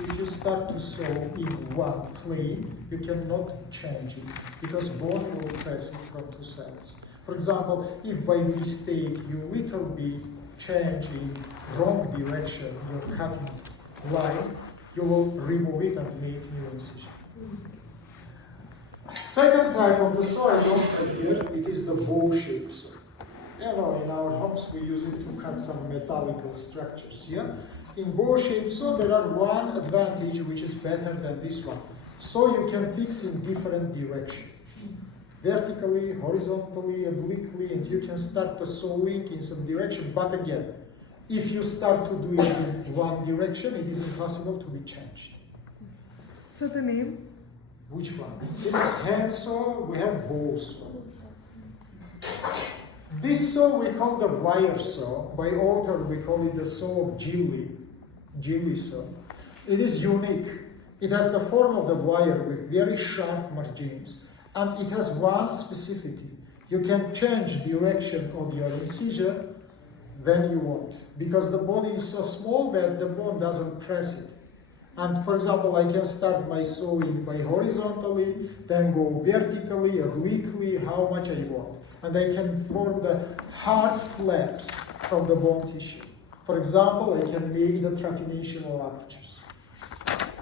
if you start to sew in one plane, you cannot change it because bone will press it from two sides. For example, if by mistake you little bit change in wrong direction your cutting line, you will remove it and make new incision. Second type of the saw I don't have here, it is the bow-shaped saw. You know, in our homes we use it to cut some metallical structures, yeah? In bow-shaped saw there are one advantage which is better than this one. So you can fix in different direction. Vertically, horizontally, obliquely, and you can start the sewing in some direction. But again, if you start to do it in one direction, it is impossible to be changed. So the name? Which one? This is hand saw, we have bow saw. This saw we call the wire saw. By author we call it the saw of Gilli saw. It is unique. It has the form of the wire with very sharp margins, and it has one specificity. You can change direction of your incision when you want, because the body is so small that the bone doesn't press it. And for example, I can start my sewing by horizontally, then go vertically, obliquely, how much I want. And I can form the hard flaps from the bone tissue. For example, I can make the tracinational apertures.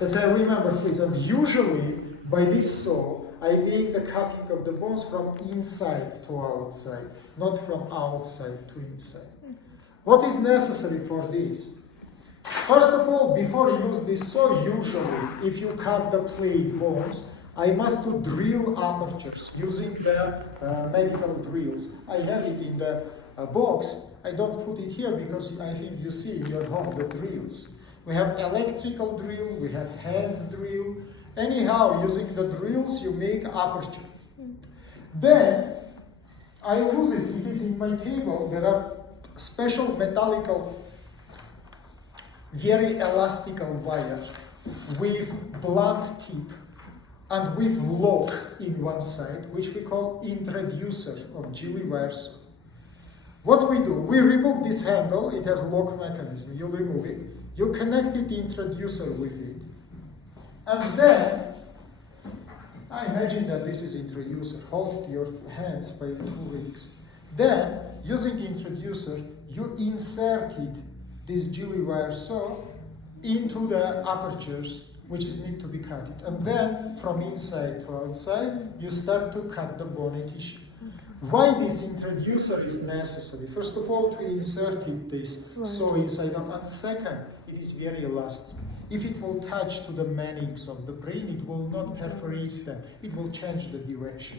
That's I remember, please. And usually, by this saw, I make the cutting of the bones from inside to outside, not from outside to inside. What is necessary for this? First of all, before I use this saw, usually, if you cut the plate bones, I must do drill apertures using the medical drills. I have it in the box. I don't put it here because I think you see in your home the drills. We have electrical drill, we have hand drill. Anyhow, using the drills, you make aperture. Then, I use it. It is in my table. There are special metallical, very elastical wire with blunt tip and with lock in one side, which we call introducer of Gilli wire saw. What we do, we remove this handle, it has lock mechanism, you remove it, you connect it introducer with it, and then, I imagine that this is introducer, hold your hands by 2 rings. Then, using introducer, you inserted this Gilli wire saw into the apertures which need to be cut. And then, from inside to outside, you start to cut the bony tissue. Why this introducer is necessary? First of all, to insert it, this saw inside, and second, it is very elastic. If it will touch to the mannings of the brain, it will not perforate them. It will change the direction.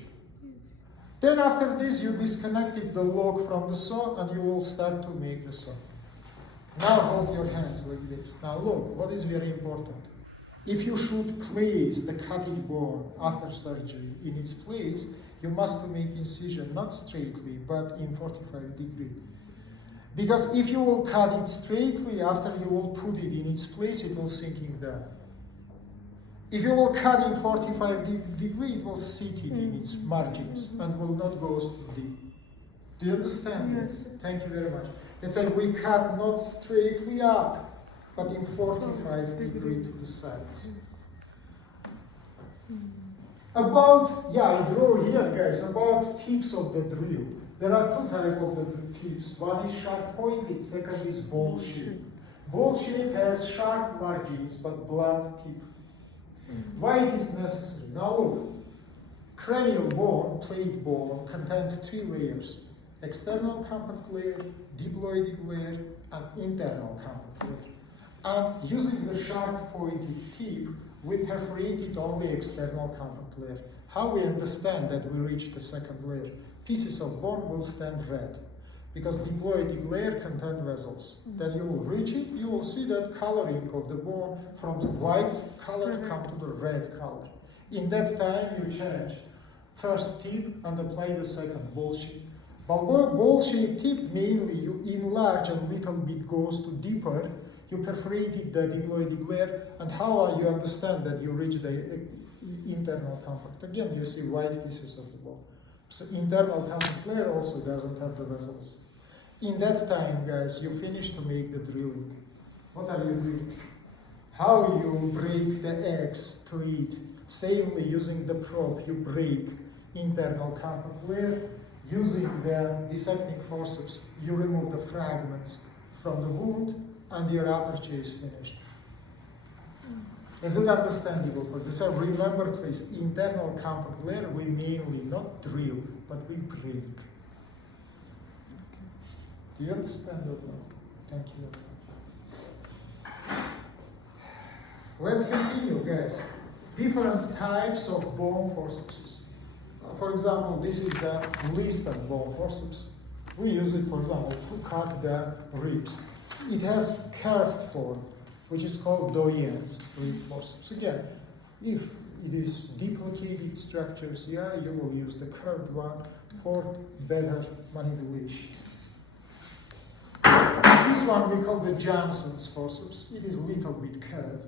Then after this, you disconnected the lock from the saw, and you will start to make the saw. Now hold your hands like this. Now look, what is very important? If you should place the cutted bone after surgery in its place, you must make incision not straightly, but in 45 degrees. Because if you will cut it straightly, after you will put it in its place, it will sinking down. If you will cut in 45 degrees, it will sit it in its margins and will not go too deep. Do you understand? Yes. Thank you very much. That's why we cut not straightly up, but in 45 degrees to the sides. About, I draw here, guys, about tips of the drill. There are 2 types of the tips. One is sharp pointed, second is ball shape. Ball shape has sharp margins, but blunt tip. Why it is necessary? Now look, cranial bone, plate bone, contains 3 layers. External compact layer, diploidic layer, and internal compact layer. And using the sharp pointed tip, we perforated only external compact layer. How we understand that we reach the second layer? Pieces of bone will stand red, because diploidic layer contains vessels. Then you will reach it, you will see that coloring of the bone from the white color come to the red color. In that time, you change first tip and apply the second ball shape. Ball shape tip, mainly you enlarge a little bit, goes to deeper, you perforated the diploidic layer, and how you understand that you reach the internal compact? Again, you see white pieces of the bone. So internal compact layer also doesn't have the vessels. In that time, guys, you finish to make the drilling. What are you doing? how you break the eggs to eat. Samely, using the probe, you break internal compact layer. Using the dissecting forceps, you remove the fragments from the wound, and your aperture is finished. Is it understandable for this? So remember, please, internal compact layer, we mainly not drill, but we break. Do you understand what I mean? Thank you very much. Let's continue, guys. Different types of bone forceps. For example, this is the listed bone forceps. We use it, for example, to cut the ribs. It has curved form, which is called Doyen's rib forceps. Again, if it is duplicated structures, yeah, you will use the curved one for better manipulation. This one we call the Jansen's forceps. It is a little bit curved.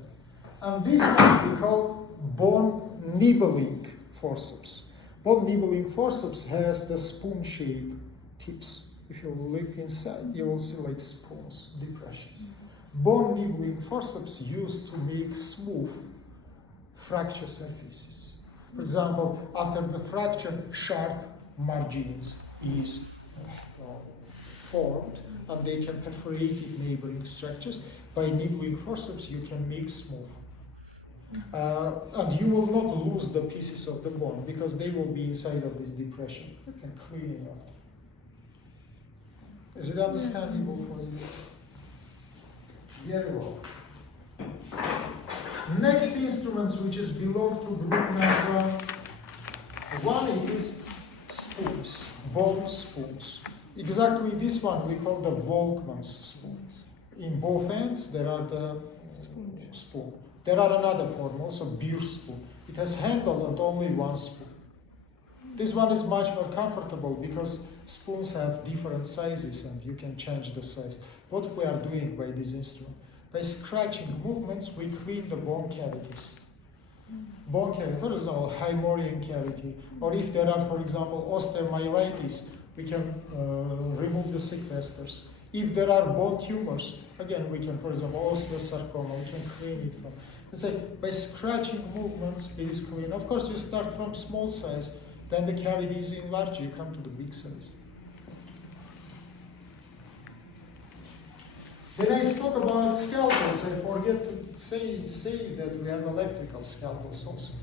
And this one we call bone nibbling forceps. Bone nibbling forceps has the spoon-shaped tips. If you look inside, you will see like spoons, depressions. Bone nibbling forceps used to make smooth fracture surfaces. For example, after the fracture, sharp margins is formed, and they can perforate neighboring structures. By nibbling forceps, you can make smooth. And you will not lose the pieces of the bone because they will be inside of this depression. You can clean it up. Is it understandable for you? Very well. Next instruments which is belong to group number 1, it is spoons, bone spoons. Exactly this one we call the Volkmann's spoons. In both ends there are the spoon. There are another form, also beer spoon. It has handle and only one spoon. This one is much more comfortable because spoons have different sizes and you can change the size. What we are doing by this instrument? By scratching movements, we clean the bone cavities. Bone cavity, for example, Hymorian cavity, or if there are, for example, osteomyelitis, we can remove the sequesters. If there are bone tumors, again, we can, for example, osteosarcoma, we can clean it from. Let's say, by scratching movements, it is clean. Of course, you start from small size, then the cavity is enlarged, you come to the big size. When I spoke about scalpels, I forget to say that we have electrical scalpels also.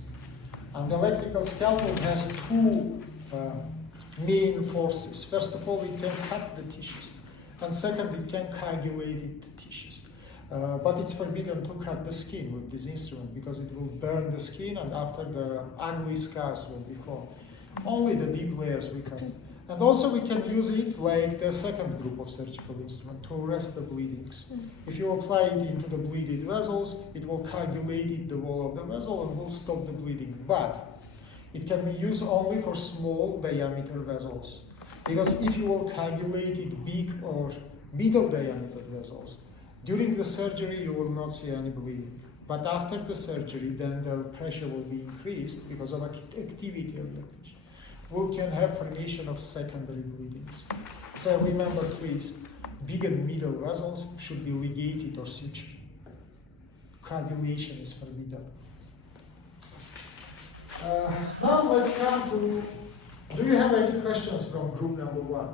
And the electrical scalpel has two main forces. First of all, it can cut the tissues. And second, it can coagulate the tissues. But it's forbidden to cut the skin with this instrument because it will burn the skin and after the ugly scars will be formed. Only the deep layers we can. And also we can use it like the second group of surgical instrument to arrest the bleedings. If you apply it into the bleeded vessels, it will coagulate the wall of the vessel and will stop the bleeding. But it can be used only for small diameter vessels. Because if you will coagulate it big or middle diameter vessels, during the surgery you will not see any bleeding. But after the surgery, then the pressure will be increased because of activity of the tissue. We can have formation of secondary bleedings. So remember, please, big and middle vessels should be ligated or sutured. Coagulation is forbidden. Now let's come to, do you have any questions from group number 1?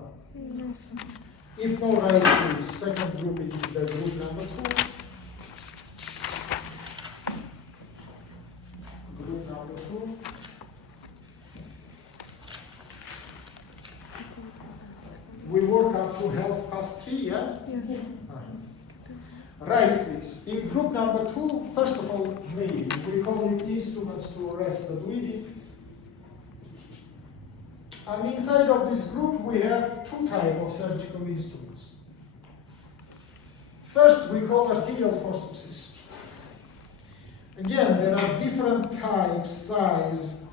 No, sir. If no, write please. Second group is the group number 2. Group number 2. We work up to health past 3, yeah? Yes. Right, please. In group number 2, first of all, maybe we call it instruments to arrest the bleeding. And inside of this group, we have 2 types of surgical instruments. First, we call arterial forceps. Again, there are different types, size,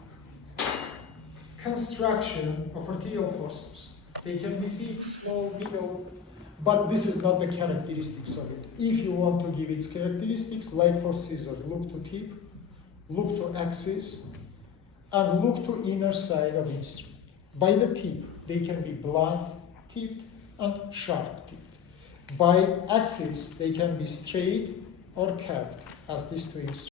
construction of arterial forceps. They can be big, small, middle, but this is not the characteristics of it. If you want to give its characteristics, like for scissors, look to tip, look to axis, and look to inner side of instrument. By the tip, they can be blunt tipped and sharp tipped. By axis, they can be straight or curved. has these two